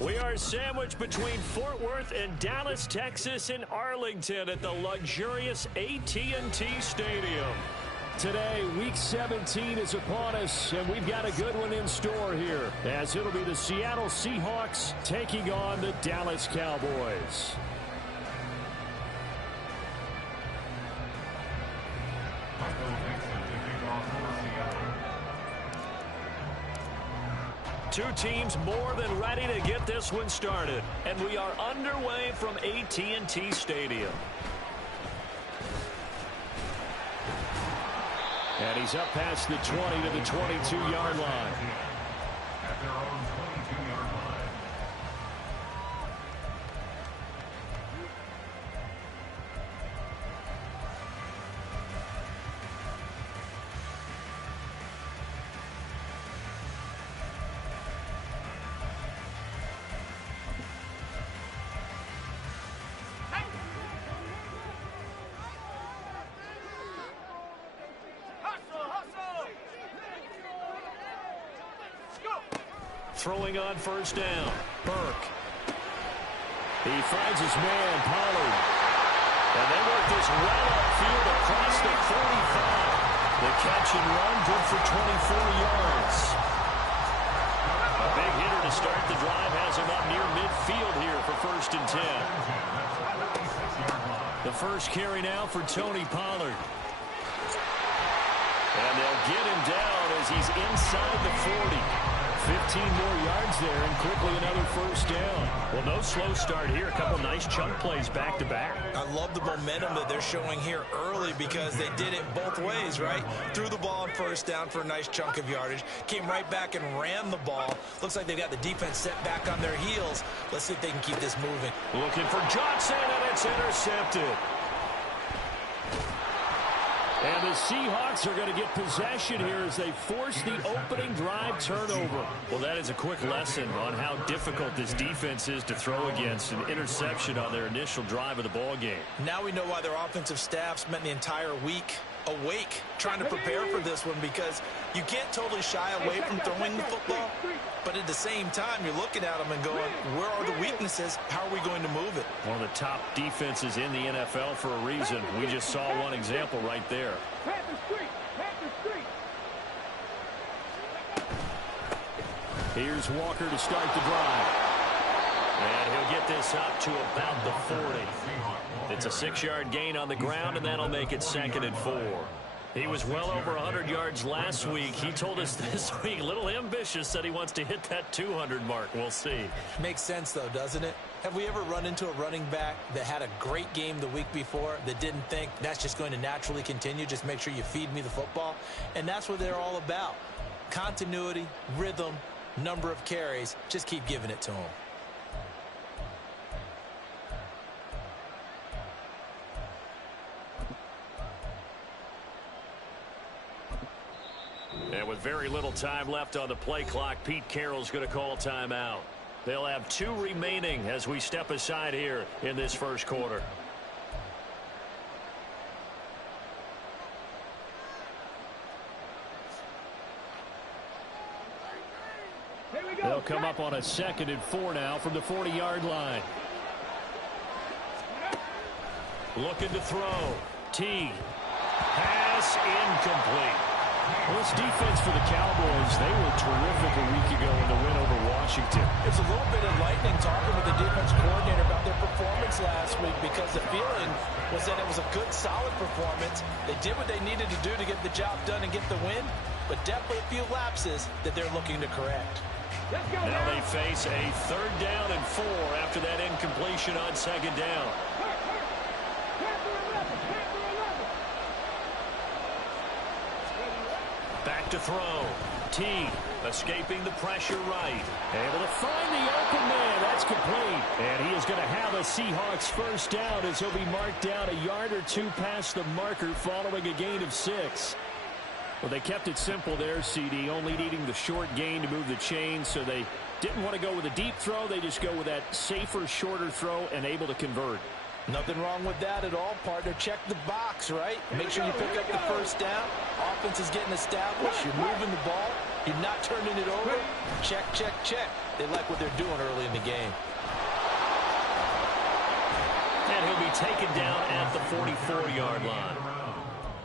We are sandwiched between Fort Worth and Dallas, Texas, and Arlington at the luxurious AT&T Stadium. Today, Week 17 is upon us, and we've got a good one in store here, as it'll be the Seattle Seahawks taking on the Dallas Cowboys. Two teams more than ready to get this one started, and we are underway from AT&T Stadium. And he's up past the 20 to the 22-yard line. At their own 22-yard line. Throwing on first down, Burke. He finds his man, Pollard. And they work this well upfield across the 45. The catch and run, good for 24 yards. A big hitter to start the drive has him up near midfield here for 1st and 10. The first carry now for Tony Pollard. And they'll get him down as he's inside the 40. 15 more yards there, and quickly another first down. Well, no slow start here. A couple nice chunk plays back-to-back. I love the momentum that they're showing here early because they did it both ways, right? Threw the ball on first down for a nice chunk of yardage. Came right back and ran the ball. Looks like they've got the defense set back on their heels. Let's see if they can keep this moving. Looking for Johnson, and it's intercepted. And the Seahawks are going to get possession here as they force the opening drive turnover. Well, that is a quick lesson on how difficult this defense is to throw against. An interception on their initial drive of the ball game. Now we know why their offensive staff spent the entire week awake trying to prepare for this one, because you can't totally shy away from throwing the football, but at the same time you're looking at them and going, where are the weaknesses? How are we going to move it? One of the top defenses in the NFL for a reason. We just saw one example right there. Here's Walker to start the drive, and he'll get this up to about the 40. It's a 6-yard gain on the ground, and that'll make it 2nd and 4. He was well over 100 yards last week. He told us this week, a little ambitious, said he wants to hit that 200 mark. We'll see. Makes sense, though, doesn't it? Have we ever run into a running back that had a great game the week before that didn't think that's just going to naturally continue? Just make sure you feed me the football. And that's what they're all about. Continuity, rhythm, number of carries. Just keep giving it to them. And with very little time left on the play clock, Pete Carroll's going to call timeout. They'll have 2 remaining as we step aside here in this first quarter. They'll come up on a 2nd and 4 now from the 40-yard line. Looking to throw. T. Pass incomplete. Well, this defense for the Cowboys, they were terrific a week ago in the win over Washington. It's a little bit enlightening talking with the defense coordinator about their performance last week because the feeling was that it was a good, solid performance. They did what they needed to do to get the job done and get the win, but definitely a few lapses that they're looking to correct. Now they face a 3rd down and 4 after that incompletion on 2nd down. Back to throw. T escaping the pressure right. Able to find the open man. That's complete. And he is going to have a Seahawks 1st down as he'll be marked down a yard or 2 past the marker following a gain of 6. Well, they kept it simple there, CD, only needing the short gain to move the chains, so they didn't want to go with a deep throw. They just go with that safer, shorter throw and able to convert. Nothing wrong with that at all, partner. Check the box, right? Make sure you pick up the 1st down. Offense is getting established. You're moving the ball. You're not turning it over. Check, check, check. They like what they're doing early in the game. And he'll be taken down at the 44-yard line.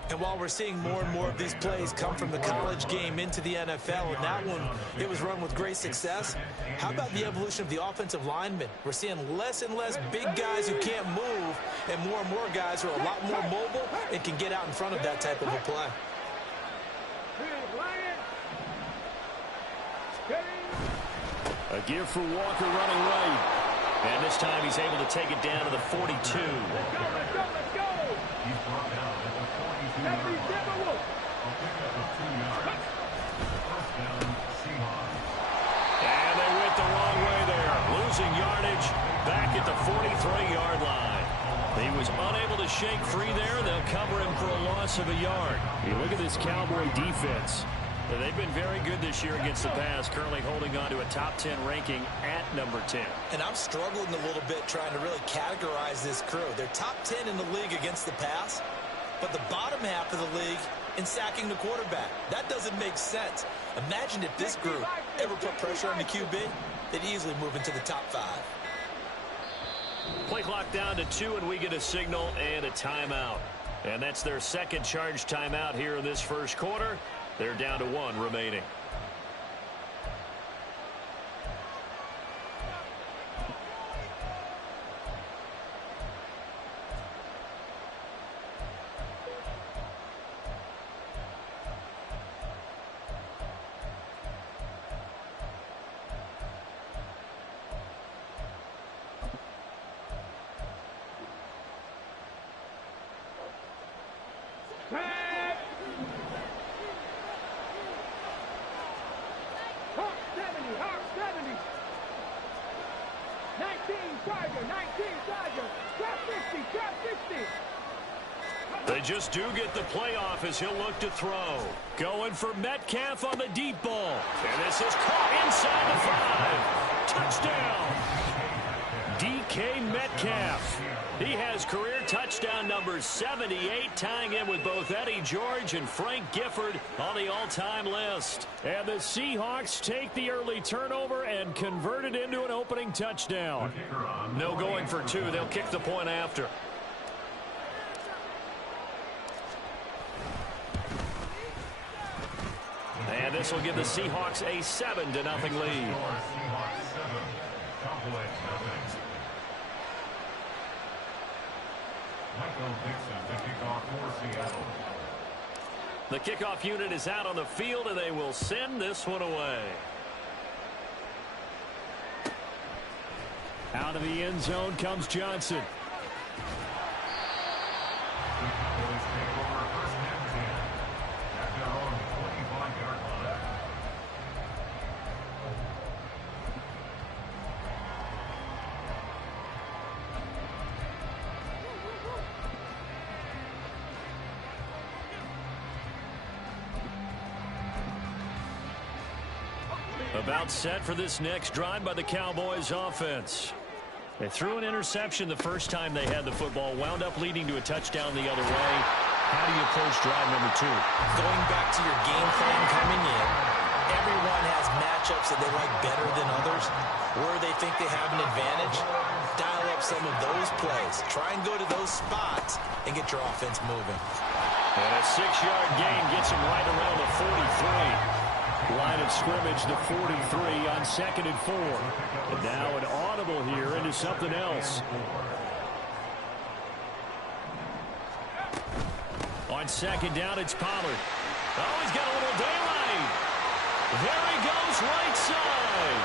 And while we're seeing more and more of these plays come from the college game into the NFL, and that one, it was run with great success, how about the evolution of the offensive linemen? We're seeing less and less big guys who can't move, and more guys who are a lot more mobile and can get out in front of that type of a play. A give for Walker running right. And this time he's able to take it down to the 42. He's brought down at the 42-yard line. I'll pick up a 2 yards. 1st down, Seahawks. And they went the wrong way there. Losing yardage back at the 43-yard line. He was unable to shake free there. They'll cover him for a loss of a yard. You look at this Cowboy defense. They've been very good this year against the pass, currently holding on to a top 10 ranking at number 10. And I'm struggling a little bit trying to really categorize this crew. They're top 10 in the league against the pass, but the bottom half of the league in sacking the quarterback. That doesn't make sense. Imagine if this group ever put pressure on the QB, they'd easily move into the top 5. Play clock down to 2, and we get a signal and a timeout. And that's their 2nd charge timeout here in this 1st quarter. They're down to 1 remaining. They just do get the playoff as he'll look to throw. Going for Metcalf on the deep ball. And this is caught inside the 5. Touchdown. DK Metcalf. He has career touchdown number 78, tying in with both Eddie George and Frank Gifford on the all-time list. And the Seahawks take the early turnover and convert it into an opening touchdown. No going for 2. They'll kick the point after. And this will give the Seahawks a 7-0 lead. The kickoff unit is out on the field, and they will send this one away. Out of the end zone comes Johnson. About set for this next drive by the Cowboys offense. They threw an interception the first time they had the football, wound up leading to a touchdown the other way. How do you approach drive number 2? Going back to your game plan coming in, everyone has matchups that they like better than others. Where they think they have an advantage, dial up some of those plays. Try and go to those spots and get your offense moving. And a 6-yard gain gets him right around the 43. Line of scrimmage, the 43 on 2nd and 4. And now an audible here into something else. On 2nd down, it's Pollard. Oh, he's got a little daylight. There he goes, right side.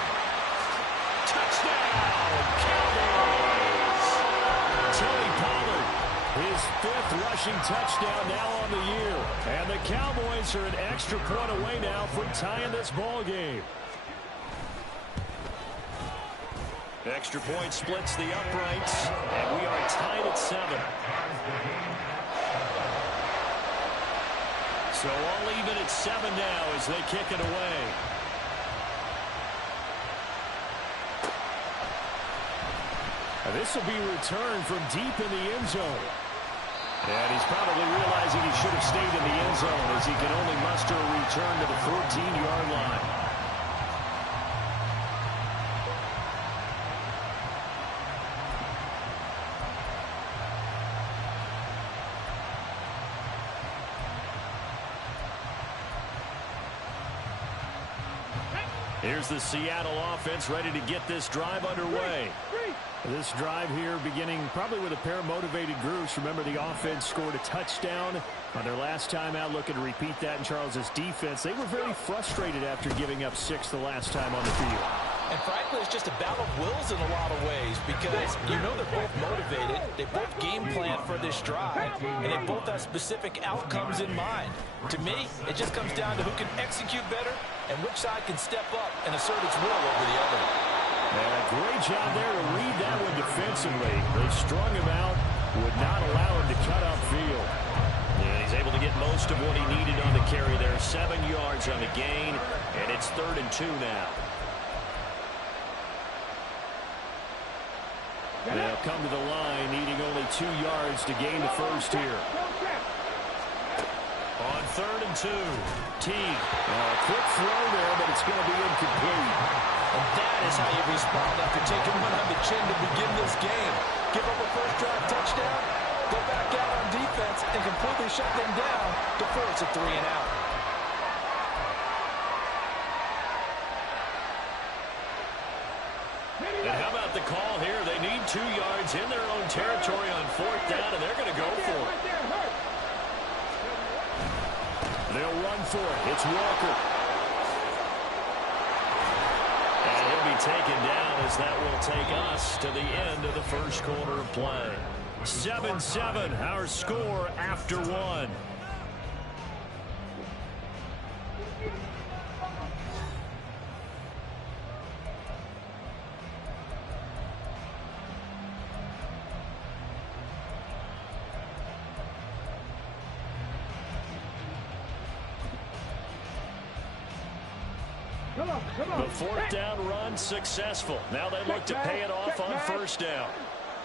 Touchdown, Cowboys. Tony Pollard, his 5th rushing touchdown now on the year. And the Cowboys are an extra point away now from tying this ball game. Extra point splits the uprights, and we are tied at 7. So all even at 7 now as they kick it away. And this will be returned from deep in the end zone. And he's probably realizing he should have stayed in the end zone as he can only muster a return to the 14-yard line. Here's the Seattle offense ready to get this drive underway. This drive here beginning probably with a pair of motivated groups. Remember, the offense scored a touchdown on their last time out, looking to repeat that in Charles's defense. They were very frustrated after giving up 6 the last time on the field. And frankly, it's just a battle of wills in a lot of ways because you know they're both motivated. They both game plan for this drive, and they both have specific outcomes in mind. To me, it just comes down to who can execute better and which side can step up and assert its will over the other. And a great job there to read that one defensively. They strung him out, would not allow him to cut upfield. And he's able to get most of what he needed on the carry there. 7 yards on the gain, and it's 3rd and 2 now. They'll come to the line, needing only 2 yards to gain the first here. On 3rd and 2, Teague. A quick throw there, but it's going to be incomplete. And that is how you respond after taking one on the chin to begin this game. Give up a first drive touchdown, go back out on defense, and completely shut them down to force a 3-and-out. And how about the call here? They need 2 yards in their own territory on 4th down, and they're going to go for it. They'll run for it. It's Walker. And he'll be taken down as that will take us to the end of the first quarter of play. 7-7, our score after 1. The 4th down run successful. Now they look to pay it off on 1st down.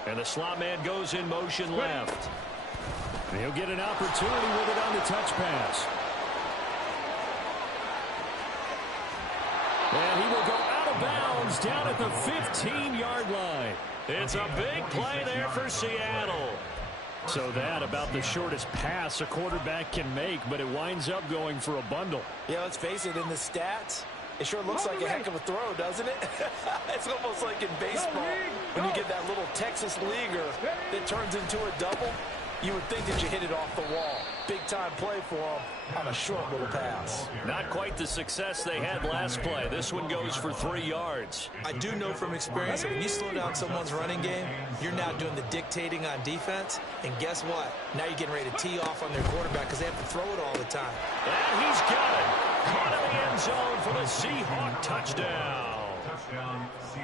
And the slot man goes in motion left. And he'll get an opportunity with it on the touch pass. And he will go out of bounds down at the 15-yard line. It's a big play there for Seattle. So that about the shortest pass a quarterback can make, but it winds up going for a bundle. Yeah, let's face it, in the stats, it sure looks like a heck of a throw, doesn't it? It's almost like in baseball when you get that little Texas leaguer that turns into a double. You would think that you hit it off the wall. Big-time play for him on a short little pass. Not quite the success they had last play. This one goes for 3 yards. I do know from experience that when you slow down someone's running game, you're now doing the dictating on defense. And guess what? Now you're getting ready to tee off on their quarterback because they have to throw it all the time. And he's got it. Caught in the end zone for the Seahawk touchdown.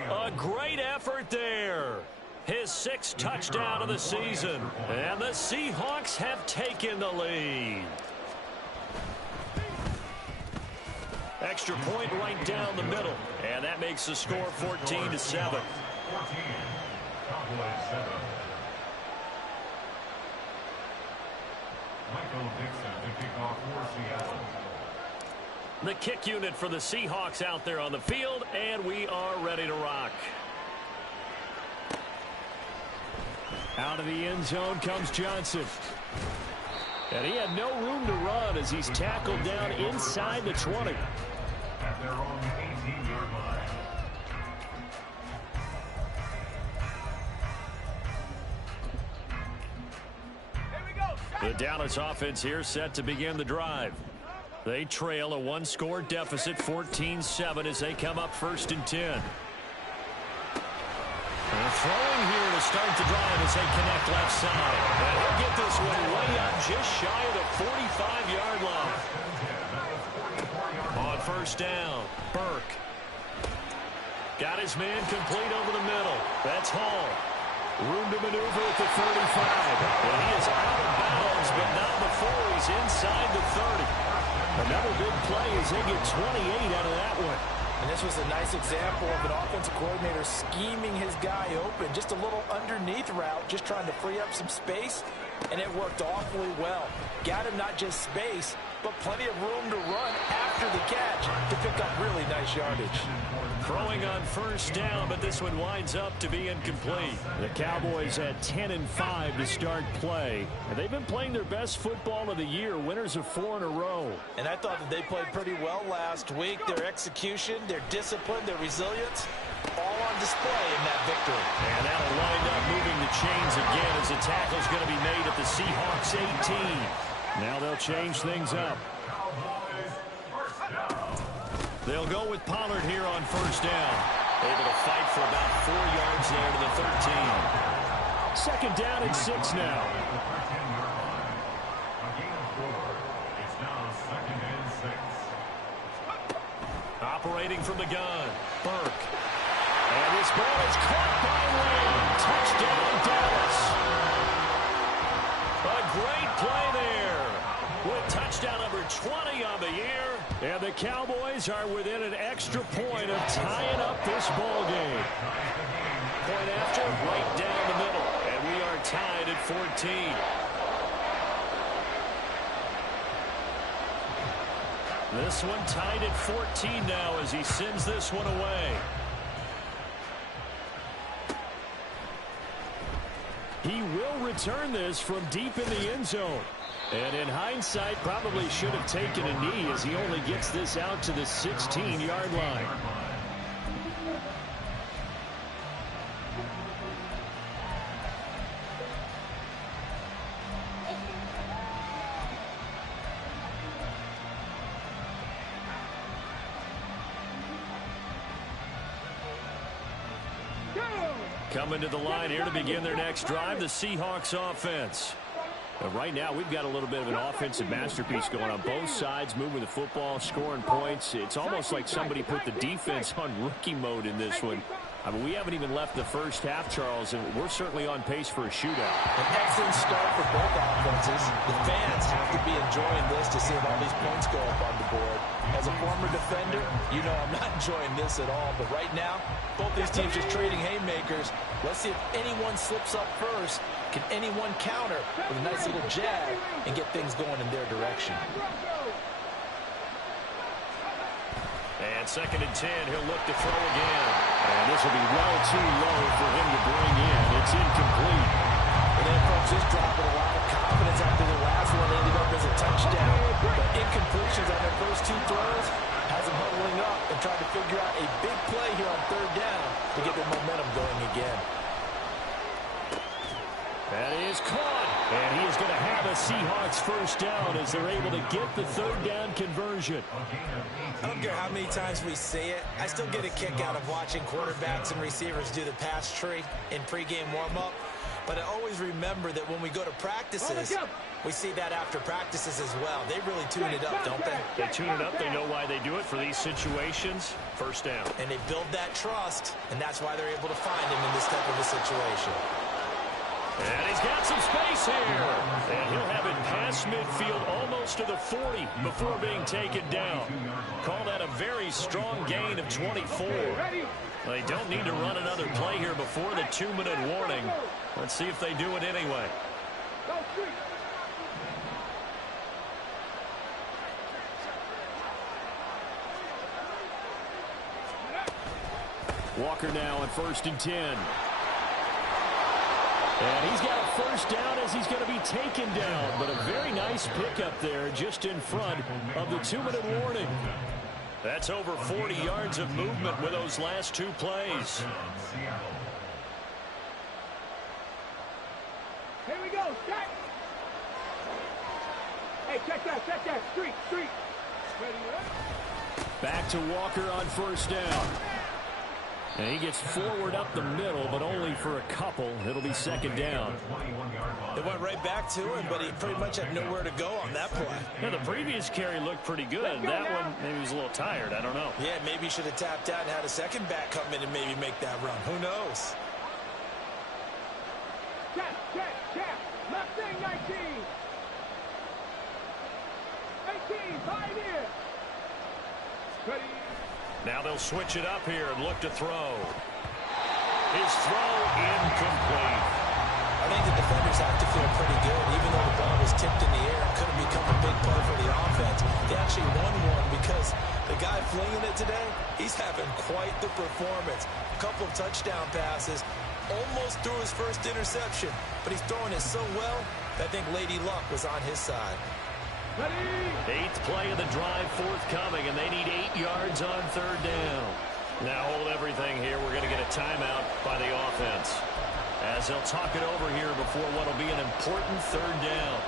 A great effort there. His 6th touchdown of the season. And the Seahawks have taken the lead. Extra point right down the middle. And that makes the score 14-7. The kick unit for the Seahawks out there on the field, and we are ready to rock. Out of the end zone comes Johnson. And he had no room to run as he's tackled down inside the 20. At their own 18-yard line. The Dallas offense here set to begin the drive. They trail a one-score deficit, 14-7, as they come up 1st and 10. And throwing here to start the drive as they connect left side. And he'll get this one way up just shy of the 45-yard line. On 1st down, Burke. Got his man complete over the middle. That's Hall. Room to maneuver at the 35. And he is out of bounds, but not before he's inside the 30. Another big play as they get 28 out of that one. And this was a nice example of an offensive coordinator scheming his guy open. Just a little underneath route, just trying to free up some space. And it worked awfully well. Got him not just space, but plenty of room to run after the catch to pick up really nice yardage. Throwing on 1st down, but this one winds up to be incomplete. The Cowboys had 10 and 5 to start play. And they've been playing their best football of the year, winners of 4 in a row. And I thought that they played pretty well last week. Their execution, their discipline, their resilience, all on display in that victory. And that'll wind up moving the chains again as the tackle's going to be made at the Seahawks 18. Now they'll change things up. They'll go with Pollard here on 1st down. Able to fight for about 4 yards there to the 13. 2nd down and 6 now. Operating from the gun, Burke. And this ball is caught by Lamb. Touchdown, Dallas. A great play there with touchdown number 20 on the year. And the Cowboys are within an extra point of tying up this ball game. Point after, right down the middle. And we are tied at 14. This one tied at 14 now as he sends this one away. He will return this from deep in the end zone. And in hindsight, probably should have taken a knee as he only gets this out to the 16-yard line. Coming to the line here to begin their next drive, the Seahawks offense. But right now, we've got a little bit of an offensive masterpiece going on both sides, moving the football, scoring points. It's almost like somebody put the defense on rookie mode in this one. I mean, we haven't even left the first half, Charles, and we're certainly on pace for a shootout. An excellent start for both offenses. The fans have to be enjoying this to see all these points go up on the board. As a former defender, you know I'm not enjoying this at all. But right now, both these teams just trading haymakers. Let's see if anyone slips up first. Can anyone counter with a nice little jab and get things going in their direction? And 2nd and 10, he'll look to throw again. And this will be well too low for him to bring in. It's incomplete. And then folks just dropping a lot of confidence after the last one ended up as a touchdown. But incompletions on their first 2 throws has them huddling up and trying to figure out a big play here on 3rd down to get their momentum going again. That is caught. And he is going to have a Seahawks 1st down as they're able to get the 3rd down conversion. I don't care how many times we say it, I still get a kick out of watching quarterbacks and receivers do the pass tree in pregame warm-up. But I always remember that when we go to practices, we see that after practices as well. They really tune it up, don't they? They tune it up. They know why they do it for these situations. 1st down. And they build that trust, and that's why they're able to find him in this type of a situation. And he's got some space here. And he'll have it past midfield almost to the 40 before being taken down. Call that a very strong gain of 24. They don't need to run another play here before the 2-minute warning. Let's see if they do it anyway. Walker now at 1st and 10. And he's got a first down as he's going to be taken down. But a very nice pickup there just in front of the 2-minute warning. That's over 40 yards of movement with those last 2 plays. Here we go, check. Hey, check that. Street. Ready, up. Back to Walker on first down. And he gets forward up the middle, but only for a couple. It'll be second down. It went right back to him, but he pretty much had nowhere to go on that play. Yeah, the previous carry looked pretty good. That one, maybe he was a little tired. I don't know. Yeah, maybe he should have tapped out and had a second back come in and maybe make that run. Who knows? Check. Left thing, 19. 18, 5 here. Ready. Now they'll switch it up here and look to throw. His throw incomplete. I think the defenders have to feel pretty good, even though the ball was tipped in the air and could have become a big play for the offense. They actually won one because the guy flinging it today, he's having quite the performance. A couple of touchdown passes, almost threw his first interception, but he's throwing it so well that I think Lady Luck was on his side. Ready. 8th play of the drive forthcoming, and they need 8 yards on third down. Now hold everything here. We're going to get a timeout by the offense, as they'll talk it over here before what will be an important third down.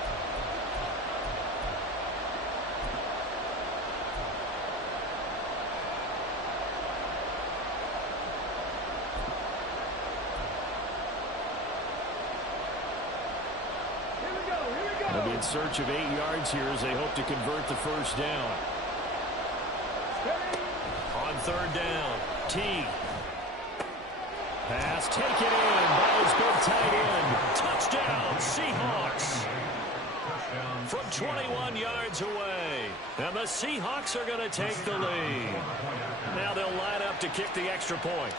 They'll be in search of 8 yards here as they hope to convert the first down. On third down, T. Pass taken in by his big tight end. Touchdown, Seahawks. From 21 yards away. And the Seahawks are going to take the lead. Now they'll line up to kick the extra point.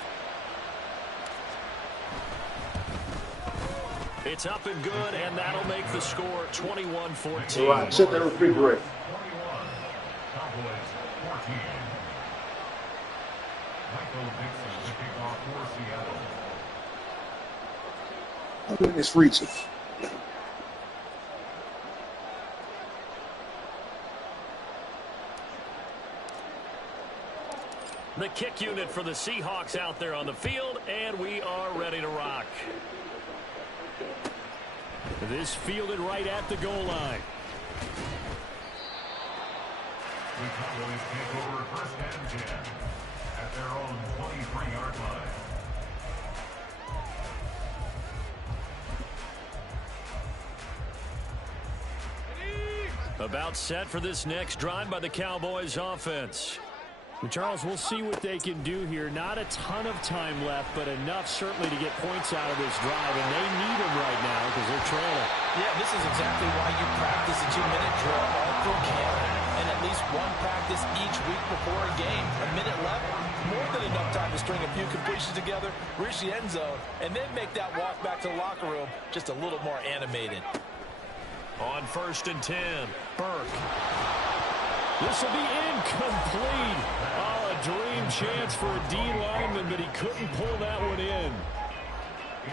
It's up and good, and that'll make the score 21-14. All right, sit there, refrigerate. It's reaching. The kick unit for the Seahawks out there on the field, and we are ready to rock. This fielded right at the goal line. The Cowboys take over first and 10 at their own 23-yard line. About set for this next drive by the Cowboys offense. Charles, we'll see what they can do here. Not a ton of time left, but enough certainly to get points out of this drive, and they need them right now because they're trailing. Yeah, this is exactly why you practice a 2-minute drill all through camp, and at least one practice each week before a game. A minute left, more than enough time to string a few completions together, reach the end zone, and then make that walk back to the locker room just a little more animated. On first and 10, Burke. This will be incomplete. Oh, a dream chance for a D lineman, but he couldn't pull that one in.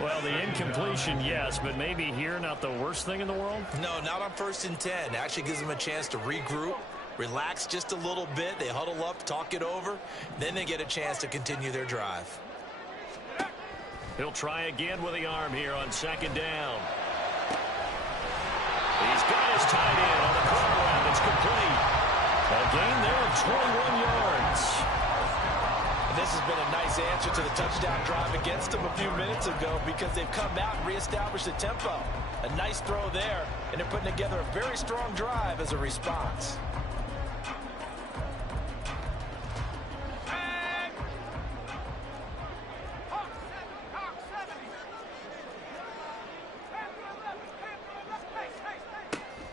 Well, the incompletion, yes, but maybe here not the worst thing in the world? No, not on first and 10. Actually gives them a chance to regroup, relax just a little bit. They huddle up, talk it over. Then they get a chance to continue their drive. He'll try again with the arm here on second down. He's got his tight end on the curl route. It's complete. A gain there of 21 yards. And this has been a nice answer to the touchdown drive against them a few minutes ago because they've come out and reestablished the tempo. A nice throw there, and they're putting together a very strong drive as a response.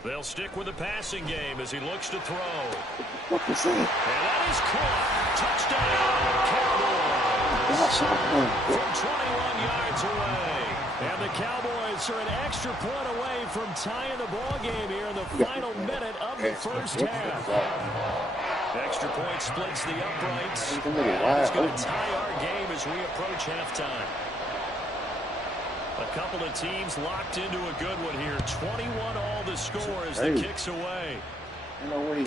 They'll stick with the passing game as he looks to throw. What was that? And that is caught. Touchdown, Cowboys. From 21 yards away. And the Cowboys are an extra point away from tying the ball game here in the final minute of the first half. Extra point splits the uprights. It's going to tie our game as we approach halftime. A couple of teams locked into a good one here. 21 all the score as the kick's away. No way.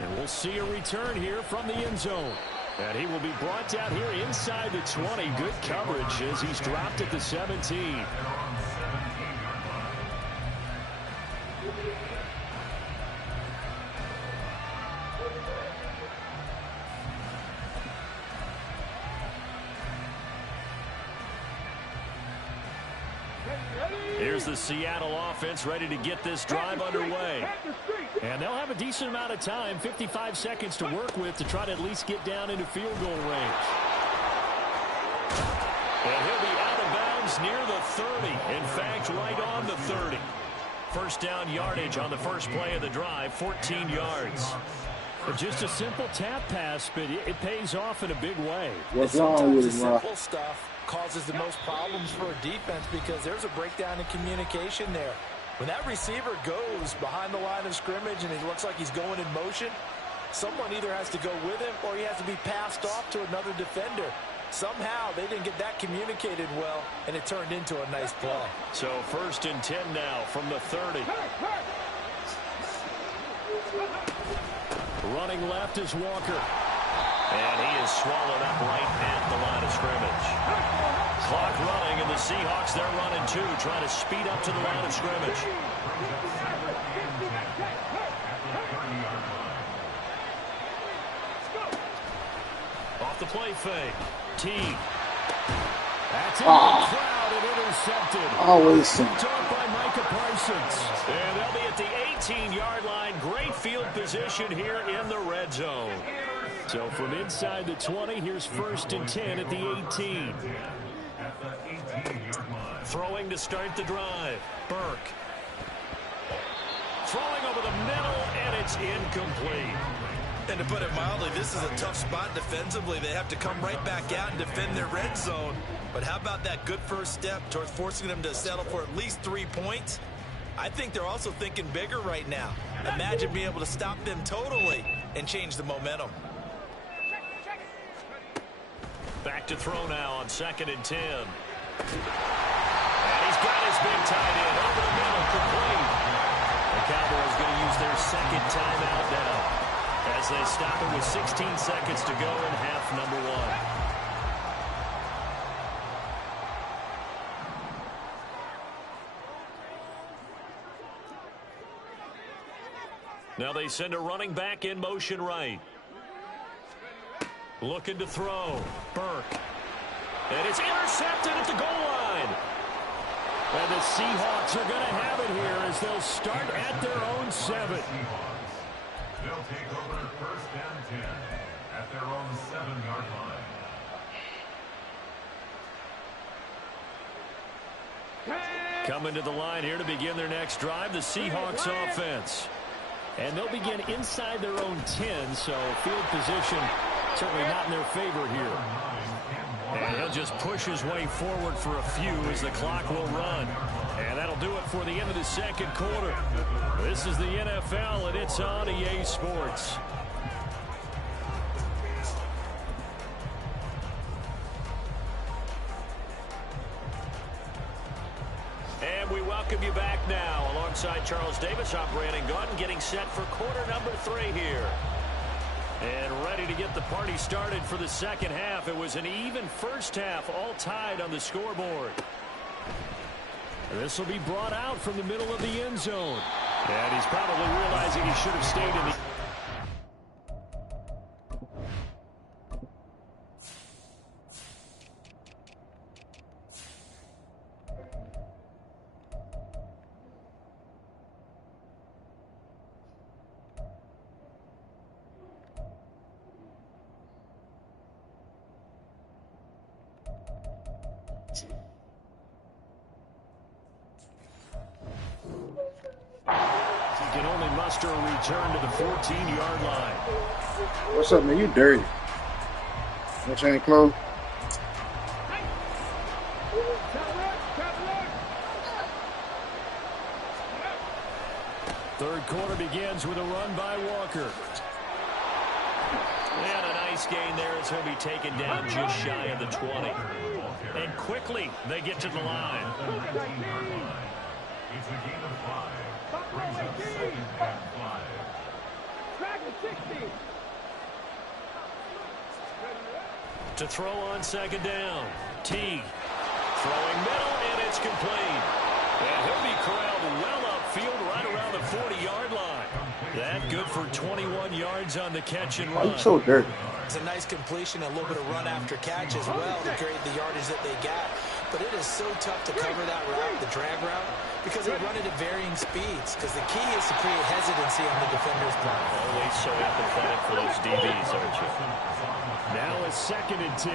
And we'll see a return here from the end zone. And he will be brought down here inside the 20. Good coverage as he's dropped at the 17. Here's the Seattle offense ready to get this drive underway. And they'll have a decent amount of time, 55 seconds to work with to try to at least get down into field goal range. And he'll be out of bounds near the 30. In fact, right on the 30. First down yardage on the first play of the drive, 14 yards. Just a simple tap pass, but it pays off in a big way. What's wrong with the him, simple stuff causes the most problems for a defense because there's a breakdown in communication there. When that receiver goes behind the line of scrimmage and it looks like he's going in motion, someone either has to go with him or he has to be passed off to another defender. Somehow they didn't get that communicated well, and it turned into a nice play. So 1st and 10 now from the 30. Running left is Walker. And he is swallowed up right at the line of scrimmage. Clock running, and the Seahawks, they're running too, trying to speed up to the line of scrimmage. Off the play fake. Teague. That's in the crowd and intercepted. Always some. Taught by Micah Parsons. And they'll be at the 18-yard line. Great field position here in the red zone. So from inside the 20, here's 1st and 10 at the 18. Throwing to start the drive. Burke. Throwing over the middle, and it's incomplete. And to put it mildly, this is a tough spot defensively. They have to come right back out and defend their red zone. But how about that good first step towards forcing them to settle for at least 3 points? I think they're also thinking bigger right now. Imagine being able to stop them totally and change the momentum. Back to throw now on 2nd and 10. And he's got his big tight end over the middle, complete. The Cowboys going to use their second timeout now as they stop it with 16 seconds to go in half number 1. Now they send a running back in motion right. Looking to throw. Burke. And it's intercepted at the goal line. And the Seahawks are going to have it here as they'll start at their own 7. They'll take over 1st and 10 at their own 7-yard line. Coming to the line here to begin their next drive, the Seahawks offense. And they'll begin inside their own 10, so field position certainly not in their favor here. And he'll just push his way forward for a few as the clock will run. And that'll do it for the end of the second quarter. This is the NFL, and it's on EA Sports. And we welcome you back now alongside Charles Davis. I'm Brandon Gaudin getting set for quarter number 3 here. And ready to get the party started for the second half. It was an even first half, all tied on the scoreboard. This will be brought out from the middle of the end zone. And he's probably realizing he should have stayed in the... He can only muster a return to the 14-yard line. What's up, man? You dirty. No chain clothes. Third quarter begins with a run by Walker. And a nice gain there as he'll be taken down just shy of the 20. And quickly, they get to the line. It's a game of 5. Brings up 2nd and 5. To throw on 2nd down. T. Throwing middle, and it's complete. And he'll be corralled well upfield right around the 40-yard line. That good for 21 yards on the catch and run. I'm so dirty. It's a nice completion, a little bit of run after catch as well to create the yardage that they got. But it is so tough to cover that route, the drag route, because they run it at varying speeds. Because the key is to create hesitancy on the defender's part. Always so empathetic for those DBs, aren't you? Now it's 2nd and 10.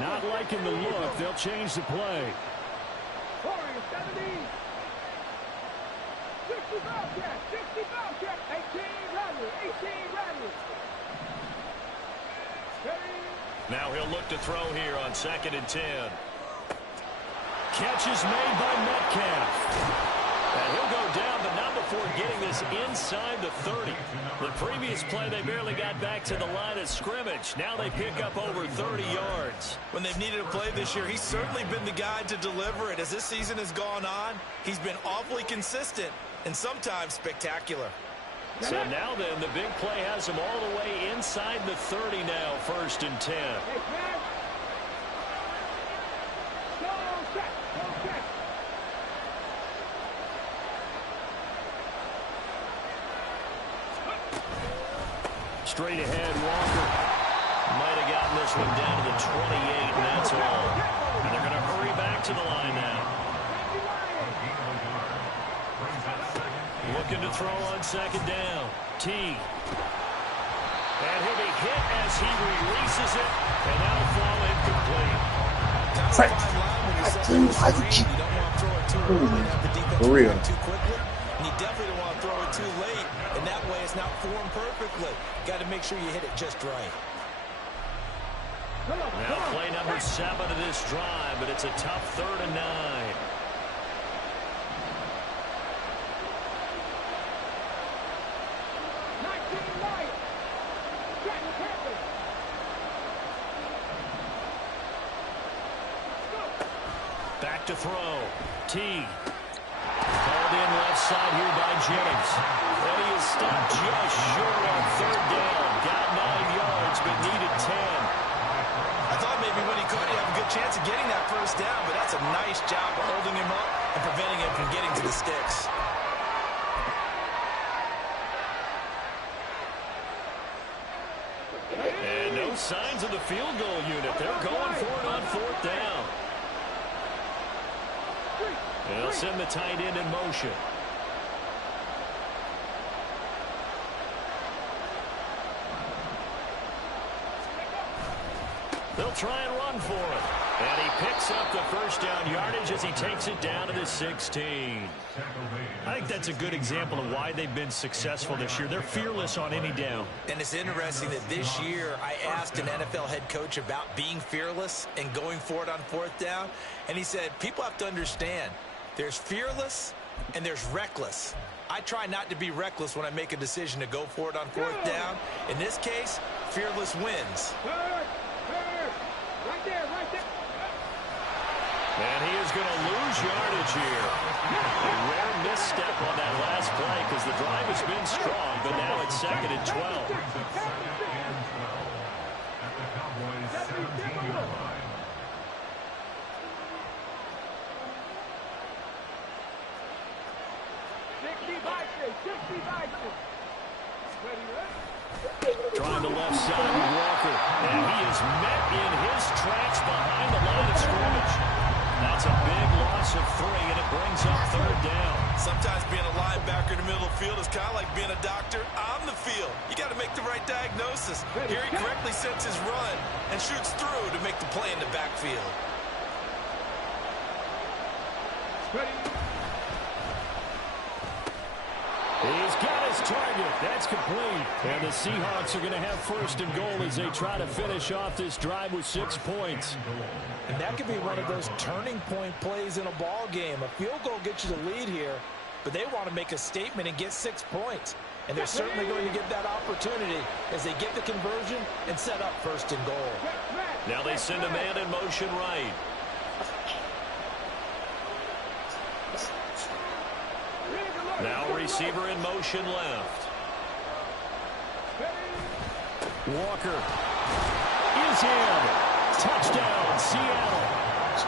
Not liking the look. They'll change the play. 40, 70. 60 Bobcat, 60 Bobcat. 18 Radley, 18 Radley. Now he'll look to throw here on 2nd and 10. Catch is made by Metcalf. And he'll go down, but not before getting this inside the 30. The previous play, they barely got back to the line of scrimmage. Now they pick up over 30 yards. When they've needed a play this year, he's certainly been the guy to deliver it. As this season has gone on, he's been awfully consistent and sometimes spectacular. So now then, the big play has him all the way inside the 30 now, 1st and 10. Straight ahead, Walker. Might have gotten this one down to the 28, and that's all. And they're going to hurry back to the line now. Looking to throw on 2nd down. T. And he'll be hit as he releases it, and that'll fall incomplete. For real. Too quickly, and you definitely don't want to throw it too late, and that way it's not formed perfectly. Got to make sure you hit it just right. Now play number 7 of this drive, but it's a tough 3rd and 9. Back to throw. T. Called in left side here by Jennings. And he is stopped just short on 3rd down. Got 9 yards, but needed 10. I thought maybe when he caught it, he'd have a good chance of getting that 1st down, but that's a nice job of holding him up and preventing him from getting to the sticks. And no signs of the field goal unit. They're going for it on 4th down. They'll send the tight end in motion. They'll try and run for it. And he picks up the 1st down yardage as he takes it down to the 16. I think that's a good example of why they've been successful this year. They're fearless on any down. And it's interesting that this year I asked an NFL head coach about being fearless and going for it on 4th down. And he said, people have to understand, there's fearless and there's reckless. I try not to be reckless when I make a decision to go for it on 4th down. In this case, fearless wins. Right there, right there. And he is going to lose yardage here. A rare misstep on that last play because the drive has been strong, but now it's 2nd and 12. Trying the left side with Walker. And he is met in his tracks behind the line of scrimmage. That's a big loss of 3, and it brings up 3rd down. Sometimes being a linebacker in the middle of the field is kind of like being a doctor on the field. You got to make the right diagnosis. Here he correctly sets his run and shoots through to make the play in the backfield. He's got his target. That's complete. And the Seahawks are going to have 1st and goal as they try to finish off this drive with 6 points. And that could be one of those turning point plays in a ball game. A field goal gets you the lead here, but they want to make a statement and get 6 points. And they're certainly going to get that opportunity as they get the conversion and set up 1st and goal. Now they send a man in motion right. Now receiver in motion left. Walker is in. Touchdown, Seattle.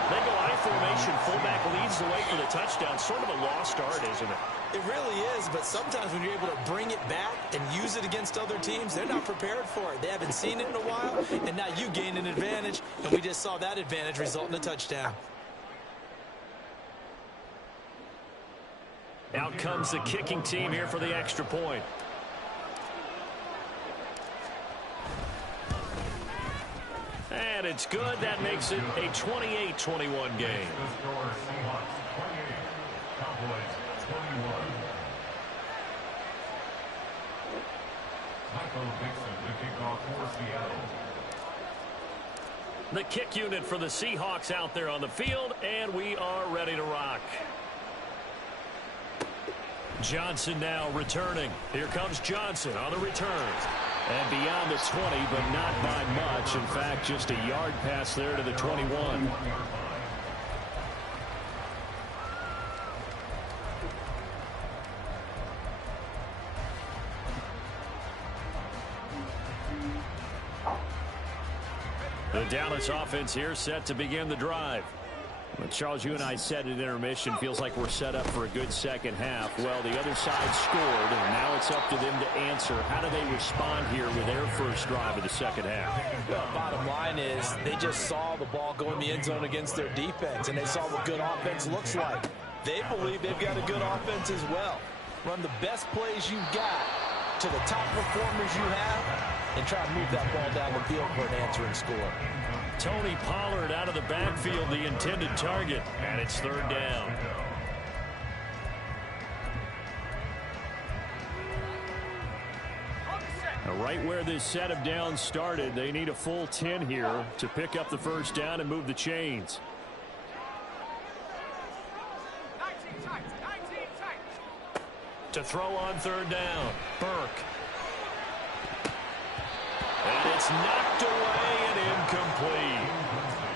They go I formation. Fullback leads the way for the touchdown. Sort of a lost art, isn't it? It really is, but sometimes when you're able to bring it back and use it against other teams, they're not prepared for it. They haven't seen it in a while, and now you gain an advantage, and we just saw that advantage result in a touchdown. Out comes the kicking team here for the extra point. And it's good. That makes it a 28-21 game. The kick unit for the Seahawks out there on the field, and we are ready to rock. Johnson now returning. Here comes Johnson on the return. And beyond the 20, but not by much. In fact, just a yard pass there to the 21. The Dallas offense here set to begin the drive. Well, Charles, you and I said at intermission, feels like we're set up for a good second half. Well, the other side scored, and now it's up to them to answer. How do they respond here with their first drive of the second half? Well, bottom line is they just saw the ball go in the end zone against their defense, and they saw what good offense looks like. They believe they've got a good offense as well. Run the best plays you've got to the top performers you have, and try to move that ball down the field for an answering score. Tony Pollard out of the backfield, the intended target, and it's 3rd down. Now, right where this set of downs started, they need a full 10 here to pick up the first down and move the chains. 19 tight. To throw on 3rd down, Burke. And it's knocked away and incomplete.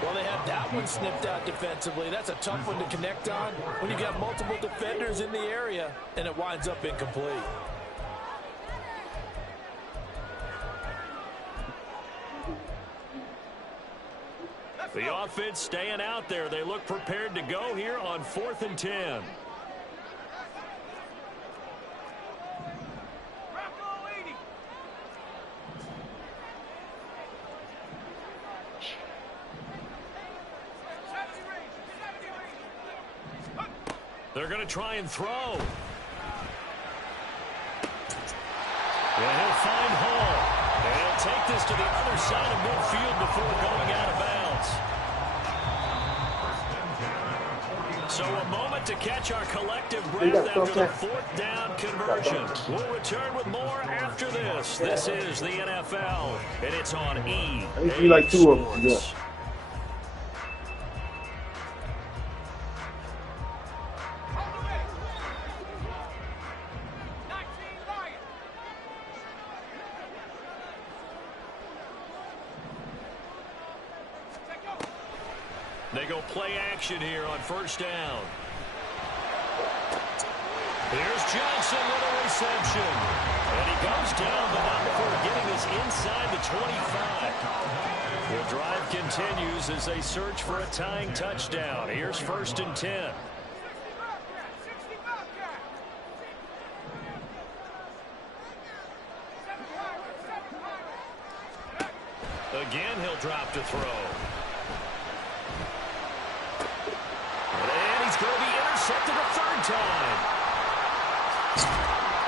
Well, they had that one snipped out defensively. That's a tough one to connect on when you've got multiple defenders in the area, and it winds up incomplete. The offense staying out there. They look prepared to go here on 4th and 10. They're going to try and throw. And he'll find Hall. And he'll take this to the other side of midfield before going out of bounds. So a moment to catch our collective breath after the 4th down conversion. We'll return with more after this. This is the NFL, and it's on EA Sports. They go play action here on 1st down. Here's Johnson with a reception. And he goes down, but not before getting us inside the 25. The drive continues as they search for a tying touchdown. Here's 1st and 10. Again, he'll drop to throw. And he's going to be intercepted a 3rd time.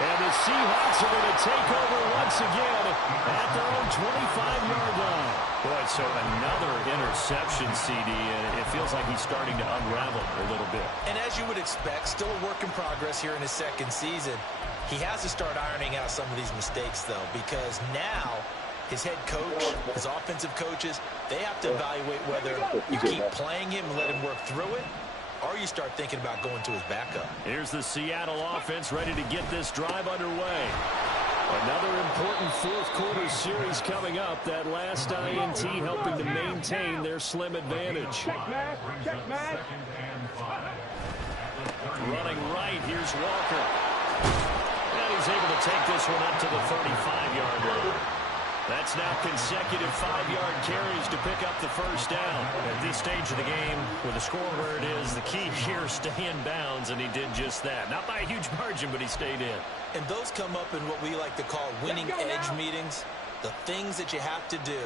And the Seahawks are going to take over once again at their own 25-yard line. Boy, so another interception, CD, and it feels like he's starting to unravel a little bit. And as you would expect, still a work in progress here in his 2nd season. He has to start ironing out some of these mistakes, though, because now his head coach, his offensive coaches, they have to evaluate whether you keep playing him and let him work through it, or you start thinking about going to his backup. Here's the Seattle offense ready to get this drive underway. Another important fourth-quarter series coming up. That last INT helping to maintain their slim advantage. Check, man. Check, man. Running right, here's Walker. And he's able to take this one up to the 35-yard line. That's now consecutive 5-yard carries to pick up the first down. At this stage of the game, with the score where it is, the key here, stay in bounds, and he did just that. Not by a huge margin, but he stayed in. And those come up in what we like to call winning edge meetings. The things that you have to do,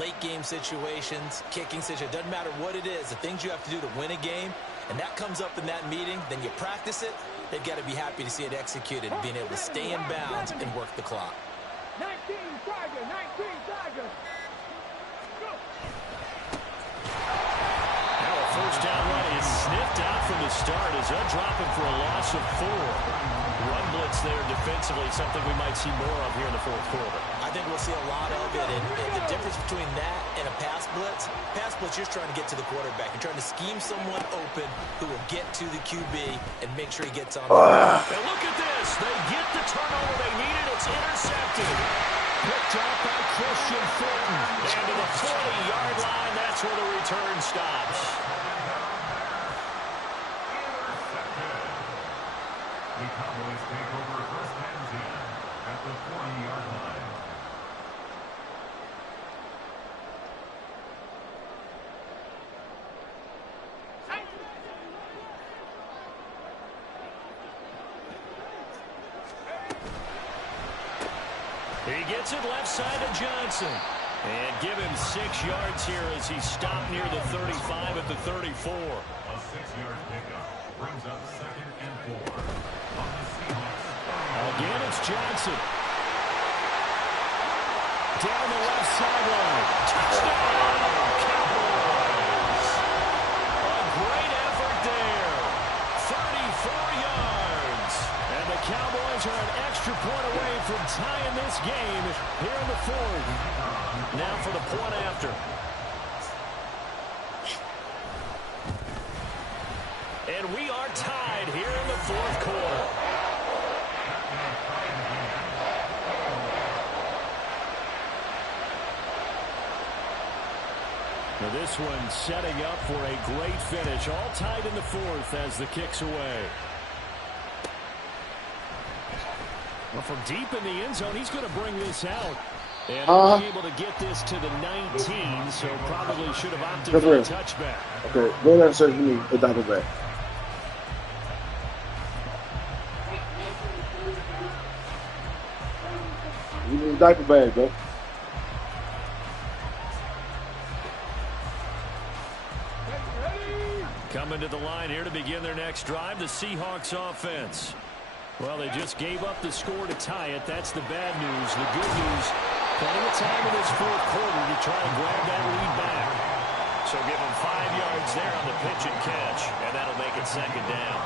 late game situations, kicking situations, doesn't matter what it is, the things you have to do to win a game, and that comes up in that meeting, then you practice it, they've got to be happy to see it executed, being able to stay in bounds and work the clock. 19 Tiger, 19 Tiger. Go. Now a first down run is sniffed out from the start as they'll drop him for a loss of 4. Run blitz there defensively, something we might see more of here in the fourth quarter. I think we'll see a lot of it, and the difference between that and a pass blitz, you're trying to get to the quarterback. You're trying to scheme someone open who will get to the QB and make sure he gets on the And look at this. They get the turnover they needed. It's intercepted. Picked up by Christian Fulton. And to the 40-yard line, that's where the return stops. The Cowboys take over first and 10 at the 40-yard line. He gets it left side to Johnson. And give him 6 yards here as he stopped near the 35 at the 34. A 6-yard pickup brings up 2nd and 4 on the Seahawks. Again, it's Johnson. Down the left sideline. Touchdown, Cowboys. A great effort there. 34 yards. And the Cowboys are an extra point away from tying this game here in the fourth. Now for the point after. And we are tied here in the fourth quarter. Now this one setting up for a great finish. All tied in the fourth as the kick's away. Well, from deep in the end zone, he's going to bring this out. And he'll be able to get this to the 19, so probably should have opted for a touchback. Okay, go ahead and search me a diaper bag. You need a diaper bag, bro. Coming to the line here to begin their next drive, the Seahawks offense. Well, they just gave up the score to tie it. That's the bad news. The good news, plenty of time in this fourth quarter to try and grab that lead back. So give them 5 yards there on the pitch and catch, and that'll make it second down.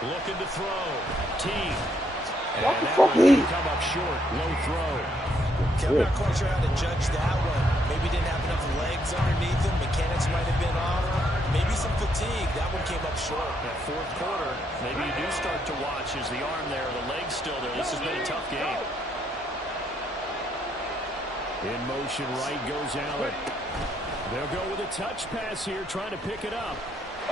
Looking to throw. Team. And that one come up short. Low throw. I'm not quite sure how to judge that one. Maybe didn't have enough legs underneath him. Mechanics might have been off. Maybe some fatigue. That one came up short. That fourth quarter, maybe you do start to watch as the arm there, the leg's still there. This has been a tough game. In motion, right goes Allen. They'll go with a touch pass here, trying to pick it up.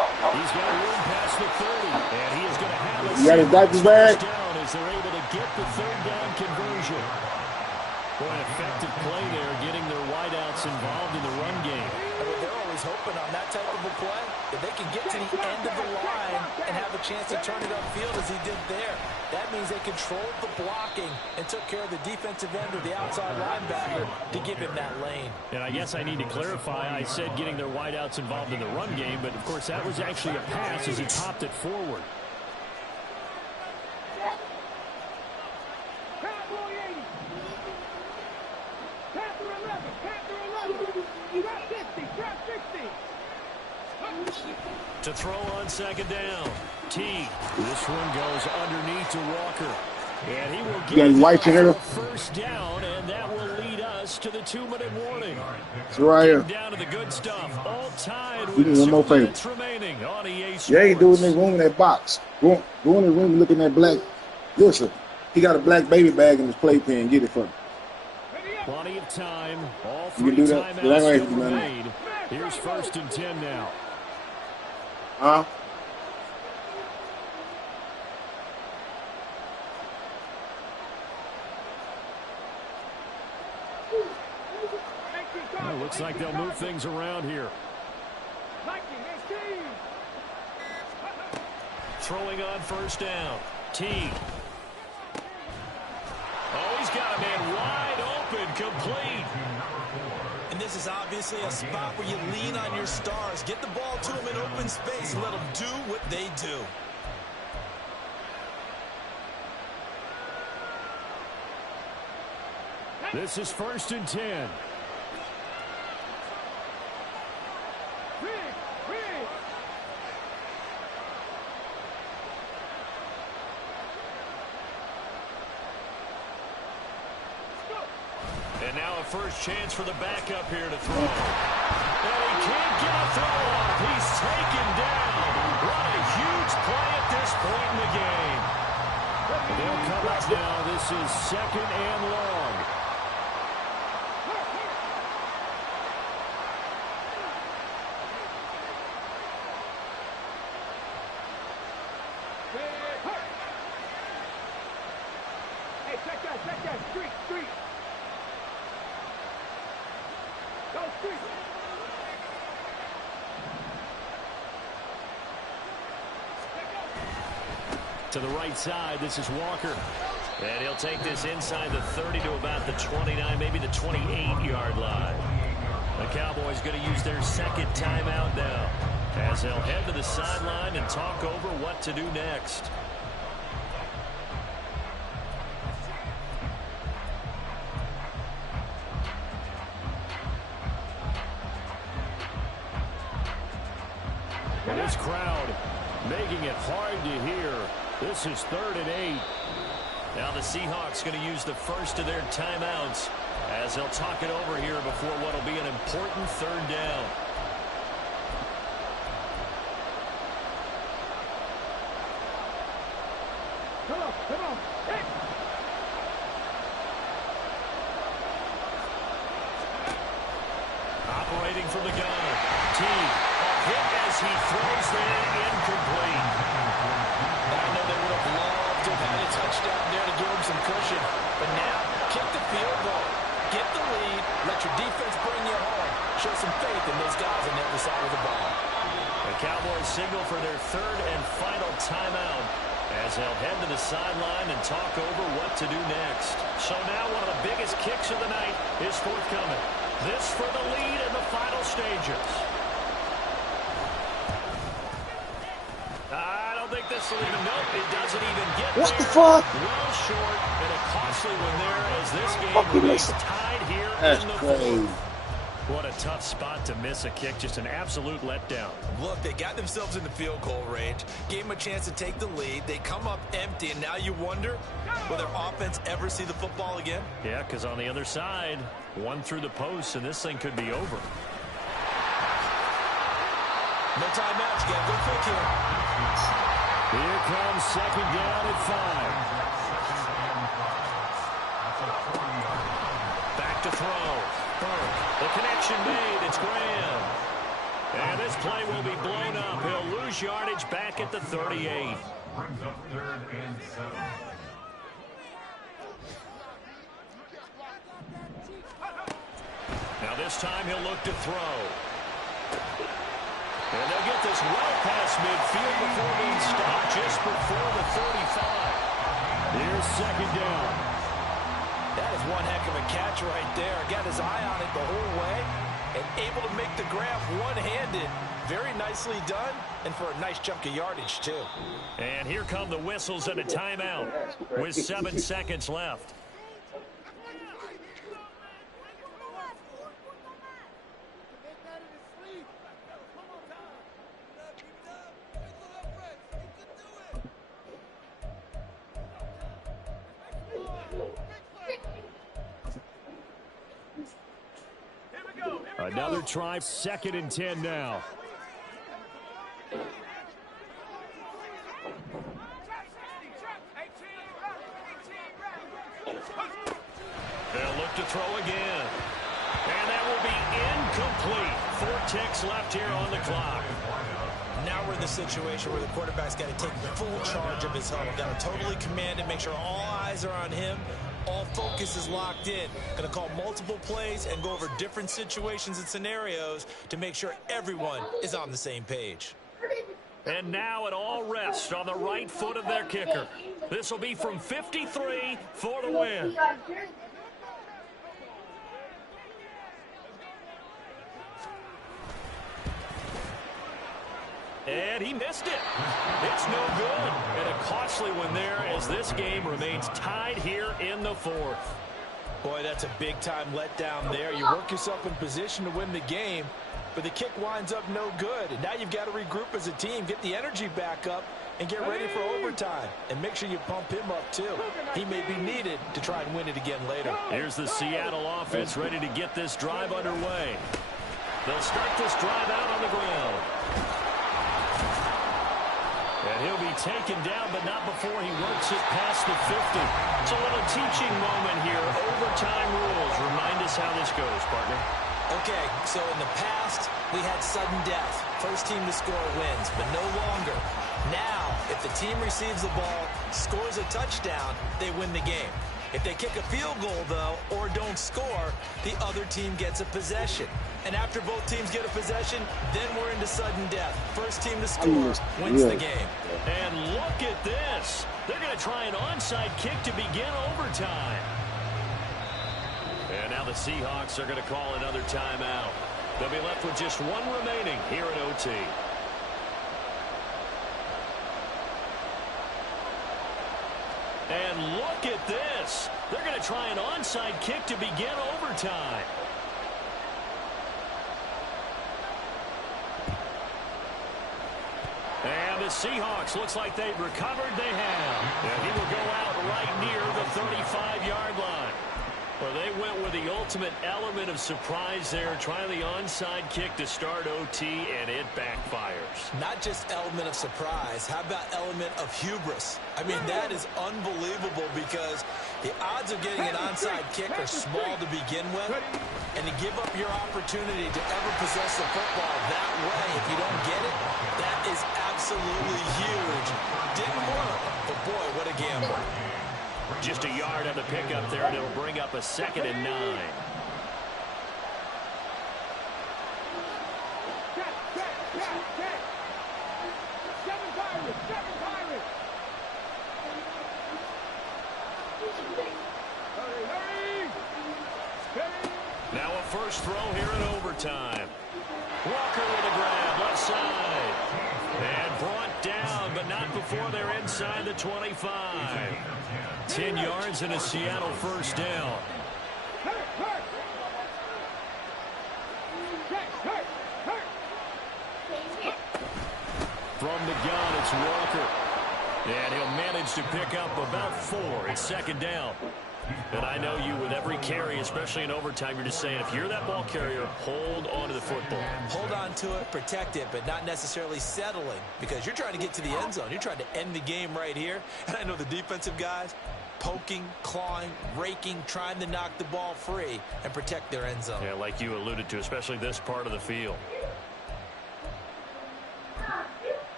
He's got room past the 30, and he is going to have a first down as they're able to get the third down conversion. Boy, an effective play there, getting their wideouts involved in the run game. They're always hoping on that type of a play that they can get to the end of the line and have a chance to turn it upfield as he did there. That means they controlled the blocking and took care of the defensive end or the outside linebacker to give him that lane. And I guess I need to clarify, I said getting their wideouts involved in the run game, but of course that was actually a pass as he popped it forward. To throw on second down. T. This one goes underneath to Walker. And he will You got any get whites in here? first down, and that will lead us to the 2-minute warning. It's right here. Down to the good stuff. All tied Do with me one 2 more favor. minutes remaining on EA Sports. You ain't doing this room in that box. Go in the room, look in that black. Listen, he got a black baby bag in his playpen. Get it for him. Plenty of time. All You 3 can do that? timeouts That ain't still nothing. remain. Here's 1st and 10 now. Huh? Well, looks like they'll move things around here. Throwing on 1st down. T. Oh, he's got a man wide open, complete. And this is obviously a spot where you lean on your stars. Get the ball to them in open space and let them do what they do. This is 1st and 10. And now a first chance for the backup here to throw. And he can't get a throw off. He's taken down. What a huge play at this point in the game. They'll come up now. This is 2nd and long. Hey, check that, street. Go, street. To the right side, this is Walker. And he'll take this inside the 30 to about the 29, maybe the 28-yard line. The Cowboys going to use their 2nd timeout now, as they'll head to the sideline and talk over what to do next. And this crowd making it hard to hear. This is 3rd and 8. Now the Seahawks going to use the 1st of their timeouts as they'll talk it over here before what will be an important 3rd down. Come on. Hey. Operating from the gun. T. A hit as he throws there, incomplete. I know they would have loved to have had a touchdown there to give them some cushion. But now, kick the field goal. Get the lead. Let your defense bring you home. Show some faith in those guys on the other side of the ball. The Cowboys signal for their 3rd and final timeout as they'll head to the sideline and talk over what to do next. So now one of the biggest kicks of the night is forthcoming. This for the lead in the final stages. I don't think this will even, nope, it doesn't even get What there. the fuck? Well short, and a costly one there as this game Fuck, remains that's- tied here That's in the crazy. 4th. What a tough spot to miss a kick, just an absolute letdown. Look, they got themselves in the field goal range, gave them a chance to take the lead. They come up empty, and now you wonder, will their offense ever see the football again? Yeah, because on the other side, one through the post, and this thing could be over. No timeouts. You got to go quick here. Here comes 2nd down at 5. Back to throw. Burke. The connection made. It's Graham. And this play will be blown up. He'll lose yardage back at the 38. Brings up 3rd and 7. Now this time he'll look to throw. And they'll get this well past midfield before being stopped just before the 35. Here's 2nd down. That is one heck of a catch right there. Got his eye on it the whole way and able to make the grab one-handed. Very nicely done, and for a nice chunk of yardage, too. And here come the whistles and a timeout with 7 seconds left. Another try, 2nd and 10 now. They'll look to throw again. And that will be incomplete. 4 ticks left here on the clock. Now we're in the situation where the quarterback's got to take full charge of his huddle. Got to totally command it, make sure all eyes are on him. All focus is locked in. Going to call multiple plays and go over different situations and scenarios to make sure everyone is on the same page. And now it all rests on the right foot of their kicker. This will be from 53 for the win. And he missed it. It's no good. And a costly one there as this game remains tied here in the 4th. Boy, that's a big-time letdown there. You work yourself in position to win the game, but the kick winds up no good. And now you've got to regroup as a team, get the energy back up, and get ready for overtime. And make sure you pump him up, too. He may be needed to try and win it again later. Here's the Seattle offense ready to get this drive underway. They'll start this drive out on the ground. And he'll be taken down, but not before he works it past the 50. It's a little teaching moment here. Overtime rules. Remind us how this goes, partner. Okay, so in the past, we had sudden death. First team to score wins, but no longer. Now, if the team receives the ball, scores a touchdown, they win the game. If they kick a field goal, though, or don't score, the other team gets a possession. And after both teams get a possession, then we're into sudden death. First team to score wins the game. And look at this. They're going to try an onside kick to begin overtime. And now the Seahawks are going to call another timeout. They'll be left with just one remaining here at OT. And look at this. They're going to try an onside kick to begin overtime. And the Seahawks, looks like they've recovered. They have. And he will go out right near the 35-yard line. Well, they went with the ultimate element of surprise there, trying the onside kick to start OT, and it backfires. Not just element of surprise. How about element of hubris? I mean, that is unbelievable because the odds of getting an onside kick are small to begin with, and to give up your opportunity to ever possess the football that way, if you don't get it, that is absolutely huge. Didn't work, but boy, what a gamble. Just a yard on the pickup there, and it'll bring up a 2nd and 9. Now a first throw here in overtime. Walker with a grab, left side. And brought down, but not before they're inside the 25. 10 yards and a Seattle first down. From the gun, it's Walker. And he'll manage to pick up about 4. It's 2nd down. And I know you, with every carry, especially in overtime, you're just saying, if you're that ball carrier, hold on to the football. Hold on to it, protect it, but not necessarily settling, because you're trying to get to the end zone. You're trying to end the game right here. And I know the defensive guys, poking, clawing, raking, trying to knock the ball free and protect their end zone. Yeah, like you alluded to, especially this part of the field.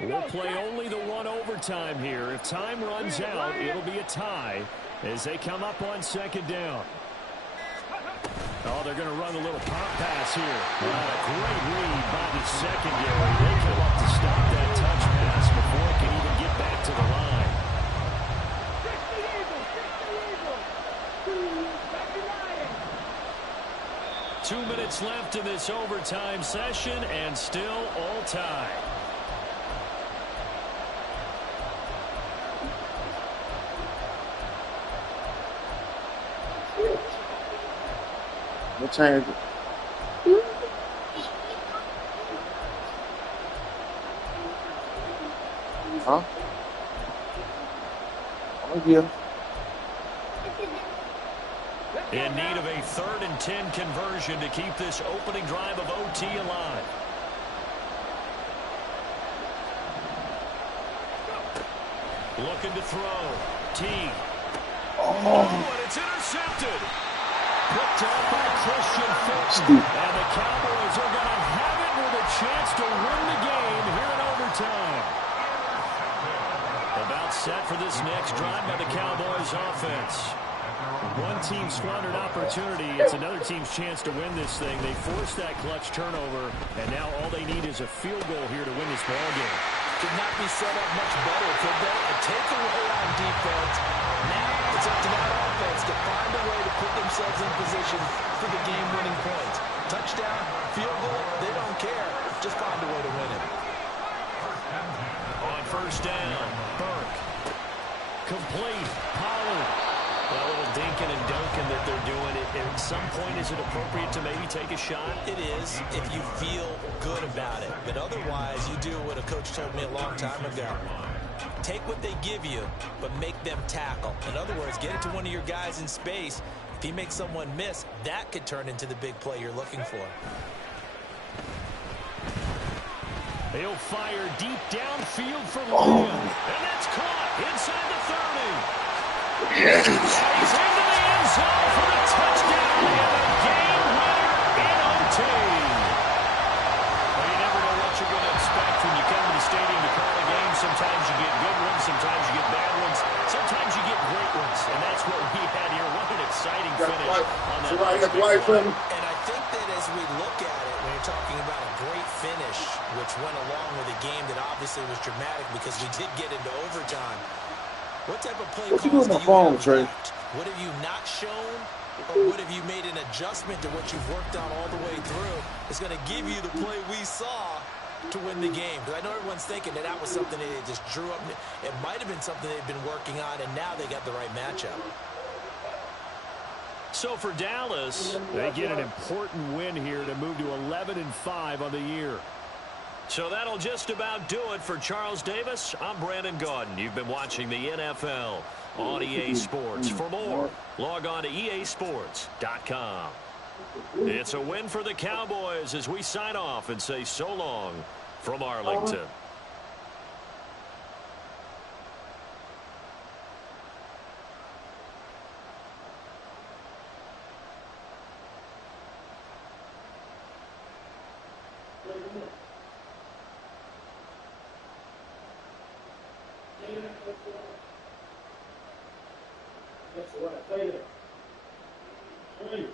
We'll play only the one overtime here. If time runs out, it'll be a tie as they come up on 2nd down. Oh, they're going to run a little pop pass here. Well, a great read by the secondary. They come up to stop that touch pass before it can even get back to the line. 2 minutes left in this overtime session, and still all tied. We'll change it. Huh? Oh, yeah. In need of a 3rd and 10 conversion to keep this opening drive of OT alive. Looking to throw. T. And it's intercepted. Picked up by Christian Fulton. And the Cowboys are going to have it with a chance to win the game here in overtime. About set for this next drive by the Cowboys offense. One team squandered opportunity. It's another team's chance to win this thing. They forced that clutch turnover, and now all they need is a field goal here to win this ball game. Could not be set up much better, could they? A takeaway on defense. Now it's up to that offense to find a way to put themselves in position for the game-winning points. Touchdown, field goal, they don't care. Just find a way to win it. On first down, Burke. Complete. Pollard. A little dinking and dunking that they're doing. At some point, is it appropriate to maybe take a shot? It is, if you feel good about it. But otherwise, you do what a coach told me a long time ago. Take what they give you, but make them tackle. In other words, get it to one of your guys in space. If he makes someone miss, that could turn into the big play you're looking for. He'll fire deep downfield for Lamb. And that's caught inside the 30. Yes. He's into the end zone for the touchdown and a game winner in OT. Well, you never know what you're going to expect when you come to the stadium to call a game. Sometimes you get good ones, sometimes you get bad ones, sometimes you get great ones, and that's what we had here. What an exciting finish on that. And I think that as we look at it, when you're talking about a great finish, which went along with a game that obviously was dramatic because we did get into overtime, what type of play calls do you have left? What have you not shown, or what have you made an adjustment to what you've worked on all the way through is going to give you the play we saw to win the game? Because I know everyone's thinking that was something that they just drew up. It might have been something they've been working on, and now they got the right matchup. So for Dallas, they get an important win here to move to 11-5 on the year. So that'll just about do it for Charles Davis. I'm Brandon Gaudin. You've been watching the NFL on EA Sports. For more, log on to easports.com. It's a win for the Cowboys as we sign off and say so long from Arlington. That's what I say there. Three.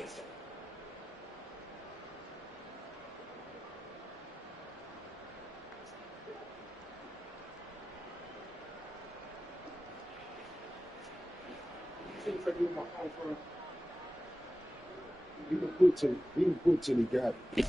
He can put till he got it.